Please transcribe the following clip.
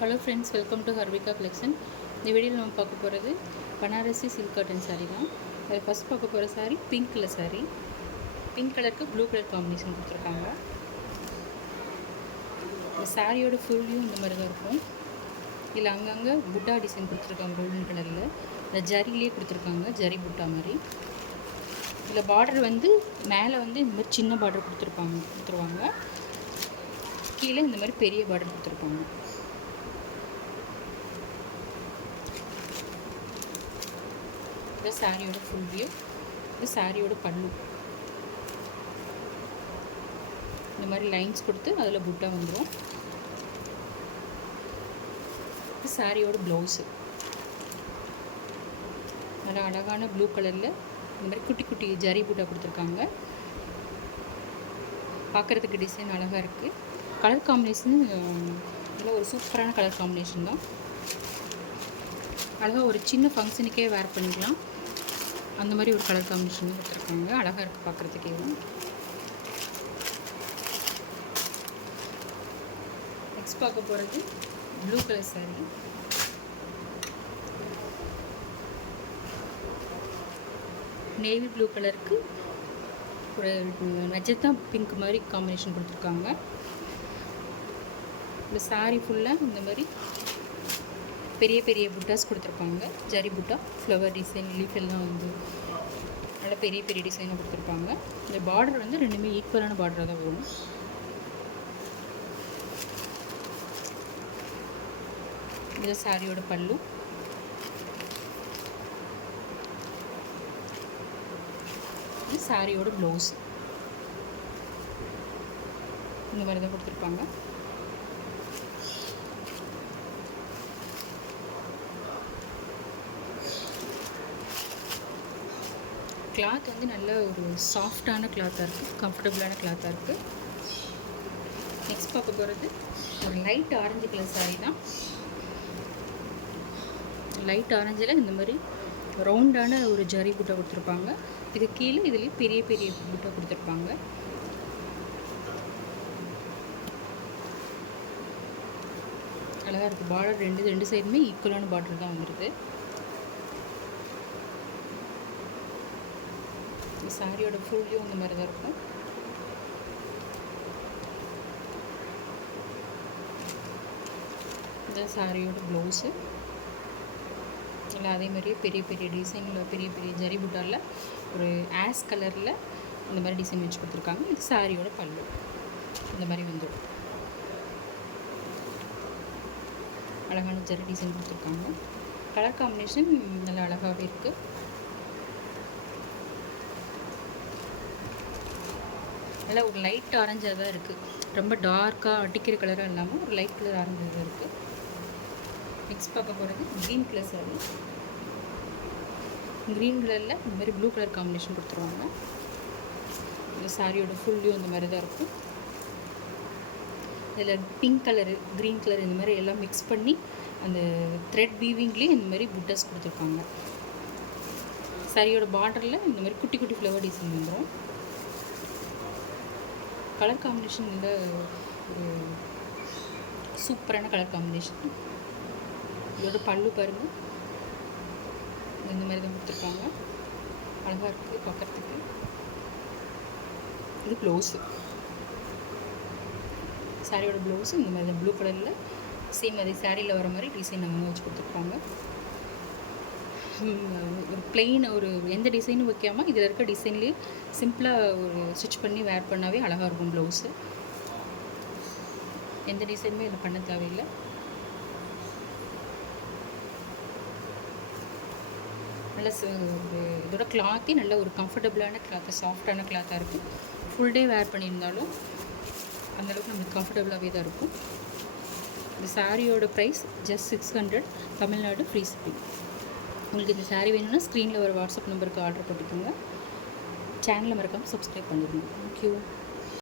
Hello friends, welcome to Harvika collection. இந்த வீடியோவில் நம்ம பார்க்க போகிறது பனாரசி சில்க் காட்டன் சாரீ தான். அதில் ஃபஸ்ட் பார்க்க போகிற sari pink colour sari. Pink கலருக்கு ப்ளூ கலர் காம்பினேஷன் கொடுத்துருக்காங்க. இந்த சாரியோட ஃபுல் வியூ இந்த மாதிரி தான் இருக்கும். இதில் அங்கங்கே புட்டா டிசைன் கொடுத்துருக்காங்க கோல்டன் கலரில். இந்த ஜரிலேயே கொடுத்துருக்காங்க, ஜரி புட்டா மாதிரி. இதில் பார்டர் வந்து மேலே வந்து இந்த மாதிரி சின்ன பார்டர் கொடுத்துருவாங்க. கீழே இந்த மாதிரி பெரிய பார்டர் கொடுத்துருப்பாங்க. இது சாரியோட ஃபுல் வியூ. இது சாரியோட பல்லு. இந்த மாதிரி லைன்ஸ் கொடுத்து அதில் புட்டா வந்துடும். இது சாரியோட ப்ளவுஸு. நல்லா அழகான ப்ளூ கலரில் இந்த மாதிரி குட்டி குட்டி ஜரி புட்டா கொடுத்துருக்காங்க. பார்க்குறதுக்கு டிசைன் அழகாக இருக்குது. கலர் காம்பினேஷன் நல்லா ஒரு சூப்பரான கலர் காம்பினேஷன் தான். அழகாக ஒரு சின்ன ஃபங்க்ஷனுக்கே வேர் பண்ணிக்கலாம். அந்த மாதிரி ஒரு கலர் காம்பினேஷன் கொடுத்துருக்காங்க. அழகாக இருக்குது பார்க்குறதுக்கே. நெக்ஸ்ட் பார்க்க போகிறது blue colour sari. Navy blue கலருக்கு ஒரு மெஜந்தா பிங்க் மாதிரி காம்பினேஷன் கொடுத்துருக்காங்க. இந்த சாரீ ஃபுல்லாக இந்த மாதிரி பெரிய பெரிய புட்டாஸ் கொடுத்துருப்பாங்க. ஜரி புட்டா, ஃப்ளவர் டிசைன், லீஃப் எல்லாம் வந்து நல்லா பெரிய பெரிய டிசைனாக கொடுத்துருப்பாங்க. இந்த பார்டர் வந்து ரெண்டுமே ஈக்குவலான பார்டராக தான் வரும். இது சாரியோட பல்லு. இது சாரியோட ப்ளவுஸ். இந்த மாதிரி தான் கொடுத்துருப்பாங்க. கிளாத் வந்து நல்ல ஒரு சாஃப்டான கிளாத்தாக இருக்குது, கம்ஃபர்டபுளான கிளாத்தாக இருக்குது. நெக்ஸ்ட் பார்க்க போகிறது ஒரு லைட் ஆரஞ்சு கலர் சாரீ தான். லைட் ஆரஞ்சில் இந்த மாதிரி ரவுண்டான ஒரு ஜரி புட்டா கொடுத்துருப்பாங்க. இது கீழே இதுலேயும் பெரிய பெரிய புட்டா கொடுத்துருப்பாங்க. அழகாக இருக்குது. பார்டர் ரெண்டு சைடுமே ஈக்குவலான பார்டர் தான் வந்துடுது. சாரியோட ஃபுல் வியூ இந்த மாதிரி தான் இருக்கும். இந்த சாரியோட ப்ளவுஸு இல்லை அதே மாதிரியே பெரிய பெரிய டிசைனில் பெரிய பெரிய ஜரி புட்டாவில் ஒரு ஆஷ் கலரில் இந்த மாதிரி டிசைன் வச்சு கொடுத்துருக்காங்க. இது சாரியோட பல்லு. இந்த மாதிரி வந்துடும். அழகான ஜரி டிசைன் கொடுத்துருக்காங்க. கலர் காம்பினேஷன் நல்லா அழகாகவே இருக்குது. நல்லா ஒரு லைட் ஆரஞ்சாக தான் இருக்குது. ரொம்ப டார்க்காக அடிக்கிற கலராக இல்லாமல் ஒரு லைட் கலர் ஆரஞ்சாக தான் இருக்குது. நெக்ஸ்ட் பார்க்க போகிறது க்ரீன் கலர் சாரி. க்ரீன் கலரில் இந்த மாதிரி ப்ளூ கலர் காம்பினேஷன் கொடுத்துருவாங்க. இந்த சாரியோட ஃபுல் வியூ இந்த மாதிரி தான் இருக்கும். இதில் பிங்க் கலரு, க்ரீன் கலர் இந்த மாதிரி எல்லாம் மிக்ஸ் பண்ணி அந்த த்ரெட் வீவிங்லேயே இந்த மாதிரி புட்டாஸ் கொடுத்துருக்காங்க. சாரியோட பார்டரில் இந்த மாதிரி குட்டி குட்டி ஃப்ளவர் டிசைன் வந்துடும். கலர் காம்பினேஷன் இந்த ஒரு சூப்பரான கலர் காம்பினேஷன். இதோட பல்லு பாருங்கள், இந்த மாதிரி தான் கொடுத்துருக்காங்க. அழகாக இருக்குது பார்க்குறதுக்கு. இது ப்ளவுஸு. சாரியோட ப்ளவுஸு இந்த மாதிரி தான் ப்ளூ கலரில் சேம் அதே சாரியில் வர மாதிரி டிசைன் அவங்க வச்சு கொடுத்துருப்பாங்க. ஒரு பிளெயின் ஒரு எந்த டிசைனும் வைக்காமல் இதில் இருக்க டிசைன்லேயே சிம்பிளாக ஒரு ஸ்டிச் பண்ணி வேர் பண்ணாவே அழகாக இருக்கும் ப்ளவுஸு. எந்த டிசைனுமே இதில் பண்ண தேவையில்லை. நல்ல இதோட கிளாத்தே நல்ல ஒரு கம்ஃபர்டபுளான கிளாத்து, சாஃப்டான கிளாத்தாக இருக்குது. ஃபுல் டே வேர் பண்ணியிருந்தாலும் அந்தளவுக்கு நம்மளுக்கு கம்ஃபர்டபுளாகவே தான் இருக்கும். இந்த சாரியோட price just 600, Tamil Nadu free shipping. உங்களுக்கு இந்த சாரீ வேணும்னா ஸ்க்ரீனில் ஒரு வாட்ஸ்அப் நம்பருக்கு ஆர்டர் போட்டுக்கோங்க. சேனலை மறக்காமல் சப்ஸ்கிரைப் பண்ணிடுங்க. தேங்க்யூ.